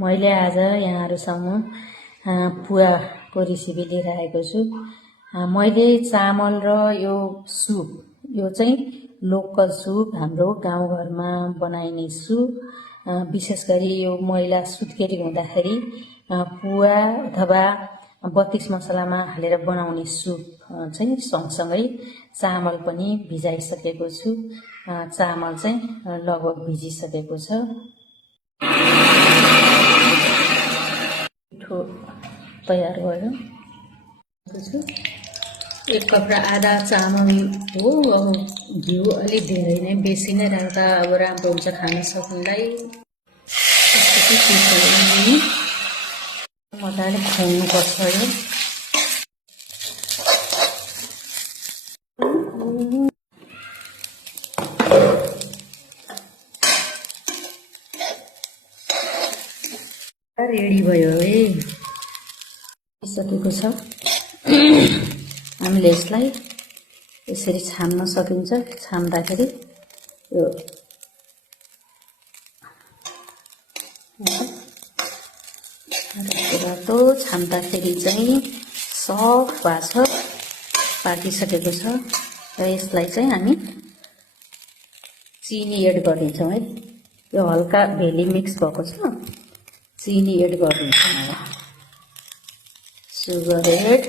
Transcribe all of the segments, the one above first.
मैले आज यहाँहरुसँग पुवाको रेसिपी लिएर आएको छु। मैले चामल र यो सुप, यो चाहिँ लोकल सुप हाम्रो गाउँघरमा बनाइने सुप, विशेष गरी यो महिला सुत्केरी हुँदाखेरि पुवा अथवा 32 मसलामा हालेर बनाउने सुप चाहिँ सँगसँगै चामल पनि भिजाइसकेको छु। चामल चाहिँ लगभग भिजिसकेको छ। पिठो तयार भयो। 1 कप र आधा चामल हो। अब घिउ अलि धेरै नै बेसी नै राख्दा अब राम्रो हुन्छ खान सक्नलाई। त्यसपछि पिठोलाई मजाले खन्नुपर्छ। रेडी भयो है, सकेको छ। हामीले यसलाई यसरी छान्न सकिन्छ। छान्दाखेरि यो रातो छान्दाखेरि चाहिँ सफ्ट भएको छ, पाकिसकेको छ। र यसलाई चाहिँ हामी चिनी एड गरिदिन्छौँ है। यो हल्का भेली मिक्स भएको छ, चिनी एड गरिदिन्छौँ। सुगर एड,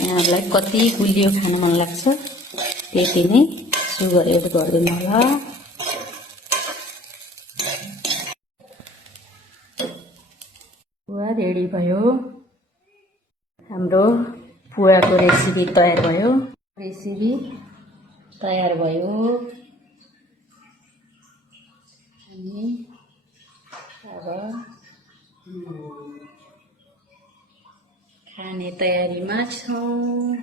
यहाँलाई कति गुलियो खान मन लाग्छ त्यति नै सुगर एड गरिदिनु होला। पुवा रेडी भयो। हाम्रो पुवाको रेसिपी तयार भयो। हामी अब खाने तयारीमा छौं।